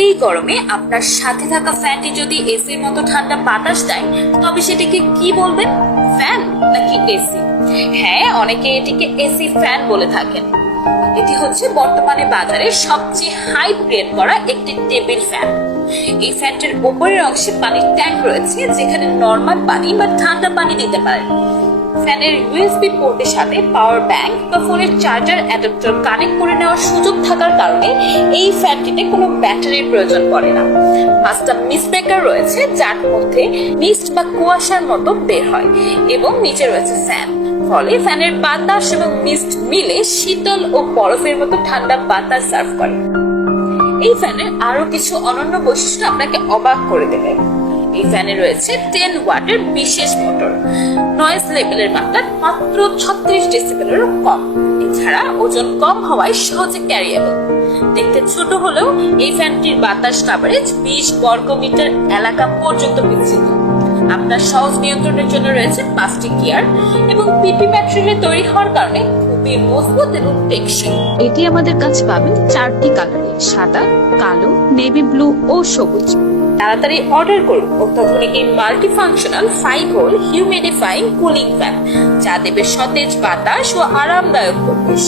এই গরমে আপনার সাথে থাকা ফ্যানটি যদি এসির মতো ঠান্ডা বাতাস দেয়, তবে সেটিকে কি বলবেন? ফ্যান নাকি এসি? হ্যাঁ অনেকে এটিকে এসি ফ্যান বলে থাকেন। এটি হচ্ছে বর্তমানে বাজারে সবচেয়ে হাই গ্রেড করা একটি টেবিল ফ্যান। এই ফ্যানটির উপরের অংশে পানির ট্যাঙ্ক রয়েছে, যেখানে নর্মাল পানি বা ঠান্ডা পানি দিতে পারেন। ফ্যানের ইউএসবি পোর্টের সাথে পাওয়ার ব্যাংক বা ফোনের চার্জার অ্যাডাপ্টার কানেক্ট করে নেওয়ার সুযোগ থাকার কারণে এই ফ্যানটিতে কোনো ব্যাটারির প্রয়োজন পড়ে না। পাঁচটা মিস ব্রেকার রয়েছে, যার মধ্যে মিস্ট বা কুয়াশার মতো বের হয় এবং নিচে রয়েছে ফ্যান। ফলে ফ্যানের বাতাস এবং মিস্ট মিলে শীতল ও বরফের মতো ঠান্ডা বাতাস সার্ভ করে। এই ফ্যানের আরও কিছু অনন্য বৈশিষ্ট্য আপনাকে অবাক করে দেবে। এই ফ্যানে রয়েছে টেন ওয়াটের বিশেষ মোটর। নয়েজ লেভেলের মাত্রা মাত্র ছত্রিশ ডেসিবেলেরও কম। এছাড়া ওজন কম হওয়ায় সহজে ক্যারিয়েবল দেখতে ছোট হলেও এই ফ্যানটির বাতাস কাভারেজ বিশ বর্গ মিটার এলাকা পর্যন্ত বিস্তৃত। আপনার সহজ নিয়ন্ত্রণের জন্য রয়েছে পাঁচটি গিয়ার এবং পিপি ম্যাটেরিয়ালে তৈরি হওয়ার কারণে খুবই মজবুত এবং টেকসই। এটি আমাদের কাছে পাবেন চারটি কালারে সাদা কালো নেভি ব্লু ও সবুজ। তাড়াতাড়ি অর্ডার করুন অত্যাধুনিক এই multi functional five hole humidifying cooling fan যা দেবে সতেজ বাতাস ও আরামদায়ক পরিবেশ।